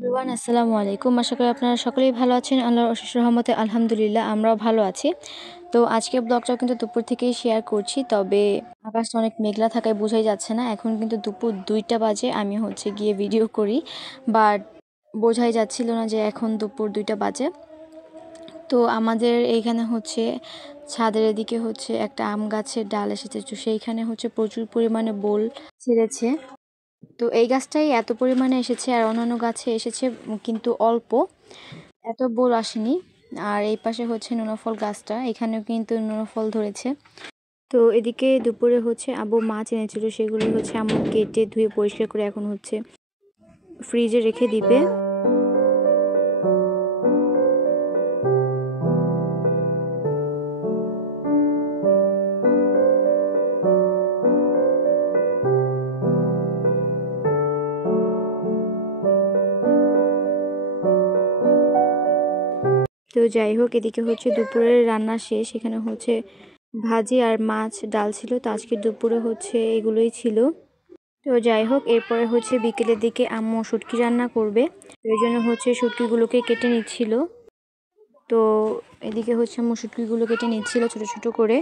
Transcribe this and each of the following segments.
Everyone আসসালামু আলাইকুম। আশা করি আপনারা সকলেই ভালো আছেন। আল্লাহর অশেষ রহমতে আলহামদুলিল্লাহ আমরাও ভালো আছি। তো আজকের ব্লগটাও কিন্তু দুপুর থেকেই শেয়ার করছি। তবে আকাশটা অনেক মেঘলা থাকায় বোঝাই যাচ্ছে না। এখন কিন্তু দুপুর ২টা বাজে আমি গিয়ে ভিডিও করি। বাট বোঝাই যাচ্ছিল না যে এখন দুপুর ২টা বাজে। তো আমাদের এইখানে ছাদের এদিকে একটা আম গাছের ডাল এসেছে। তো সেইখানে প্রচুর পরিমাণে বোল ছেড়েছে। তো এই গাছটাই এত পরিমাণে এসেছে, আর অন্যান্য গাছে এসেছে কিন্তু অল্প, এত বোল আসেনি। আর এই পাশে নুনাফল গাছটা, এখানেও কিন্তু নুনাফল ধরেছে। তো এদিকে দুপুরে আব্বু মাছ এনেছিল, সেগুলো আম্মু কেটে ধুয়ে পরিষ্কার করে এখন ফ্রিজে রেখে দিবে। তো যাই হোক, এদিকে দুপুরের রান্না শেষ। এখানে ভাজি আর মাছ ডাল ছিল। তো আজকে দুপুরে এগুলোই ছিল। তো যাই হোক, এরপরে বিকেলের দিকে আম্মু শুটকি রান্না করবে। তো এই জন্য শুটকিগুলোকে কেটে নিচ্ছিল। তো এদিকে আম্মু শুটকিগুলো কেটে নিচ্ছিল ছোট ছোট করে।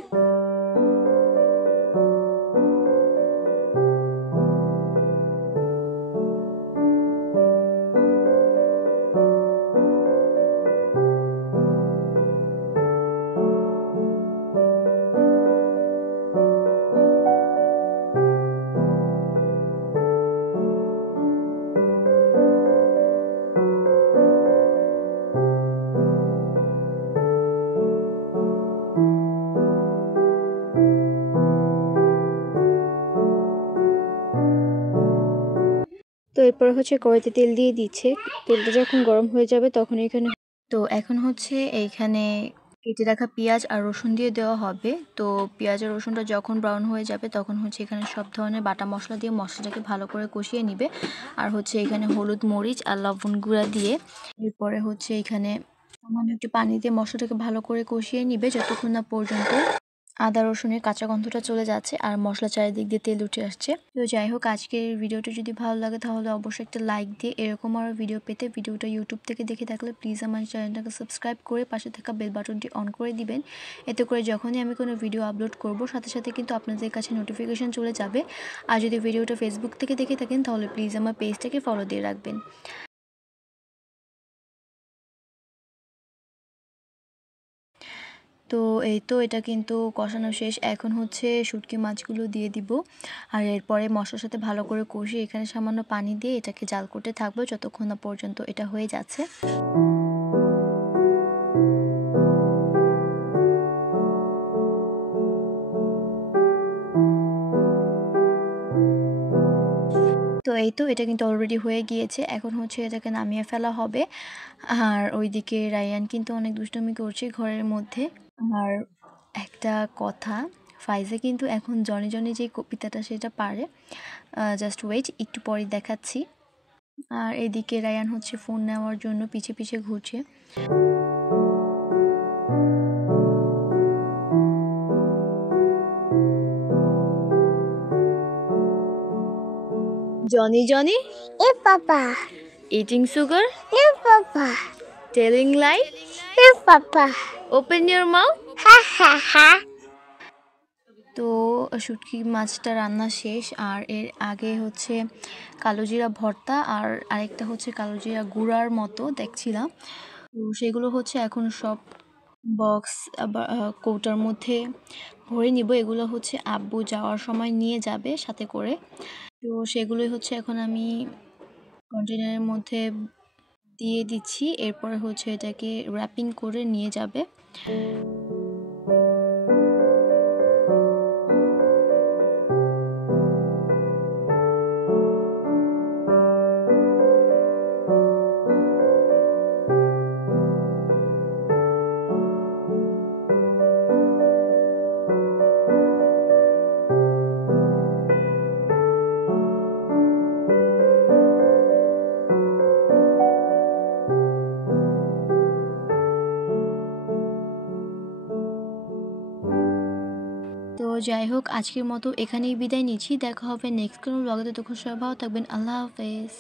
তো এরপর কড়াইতে তেল দিয়ে দিচ্ছে। তেলটা যখন গরম হয়ে যাবে তখন এখন এইখানে কেটে রাখা পেঁয়াজ আর রসুন দিয়ে দেওয়া হবে। তো পেঁয়াজ আর রসুনটা যখন ব্রাউন হয়ে যাবে তখন এখানে সব ধরনের বাটা মশলা দিয়ে মশলাটাকে ভালো করে কষিয়ে নিবে। আর এখানে হলুদ, মরিচ আর লবণ গুঁড়া দিয়ে এরপরে এখানে সামান্য একটু পানি দিয়ে মশলাটাকে ভালো করে কষিয়ে নিবে যতক্ষণ না পর্যন্ত আদা রসুনের কাঁচা গন্ধটা চলে যাচ্ছে আর মশলা চারিদিক দিয়ে তেল উঠে আসছে। তো যাই হোক, আজকের ভিডিওটা যদি ভালো লাগে তাহলে অবশ্যই একটা লাইক দিয়ে এরকম আরও ভিডিও পেতে ভিডিওটা ইউটিউব থেকে দেখে থাকলে প্লিজ আমার চ্যানেলটাকে সাবস্ক্রাইব করে পাশে থাকা বেল বাটনটি অন করে দিবেন। এতে করে যখনই আমি কোনো ভিডিও আপলোড করব সাথে সাথে কিন্তু আপনাদের কাছে নোটিফিকেশন চলে যাবে। আর যদি ভিডিওটা ফেসবুক থেকে দেখে থাকেন তাহলে প্লিজ আমার পেজটাকে ফলো দিয়ে রাখবেন। তো এই তো এটা কিন্তু কষানো শেষ। এখন শুটকি মাছগুলো দিয়ে দিব। আর এরপরে মশলার সাথে ভালো করে কষিয়ে এখানে সামান্য পানি দিয়ে এটাকে জাল করতে থাকবো যতক্ষণ না পর্যন্ত এটা হয়ে যাচ্ছে। তো এই তো এটা কিন্তু অলরেডি হয়ে গিয়েছে। এখন এটাকে নামিয়ে ফেলা হবে। আর ওইদিকে রায়ান কিন্তু অনেক দুষ্টুমি করছে ঘরের মধ্যে। আর একটা কথা, ফাইজা কিন্তু এখন জনি জনি যে কবিতাটা সেটা পারে। জাস্ট ওয়েট, একটু পরে দেখাচ্ছি। আর এদিকে রায়ান ফোন নেওয়ার জন্য পিছে পিছে ঘুরছে। Johnny Johnny, Hey, Papa. eating sugar, Hey, Papa. telling lie, Hey, Papa. open your mouth. Ha ha ha. তো শুটকি মাছটা রান্না শেষ। আর এর আগে কালোজিরা ভর্তা আর আরেকটা কালোজিরা গুঁড়ার মতো দেখছিলাম। তো সেগুলো এখন সব বক্স আবার কৌটার মধ্যে ভরে নিব। এগুলো আব্বু যাওয়ার সময় নিয়ে যাবে সাথে করে। তো সেগুলোই এখন আমি কন্টেনারের মধ্যে দিয়ে দিচ্ছি। এরপরে এটাকে র্যাপিং করে নিয়ে যাবে। তো যাই হোক, আজকের মতো এখানেই বিদায় নিচ্ছি। দেখা হবে নেক্সট কোনো ব্লগে। ততক্ষণ সবাই ভালো থাকবেন। আল্লাহ হাফেজ।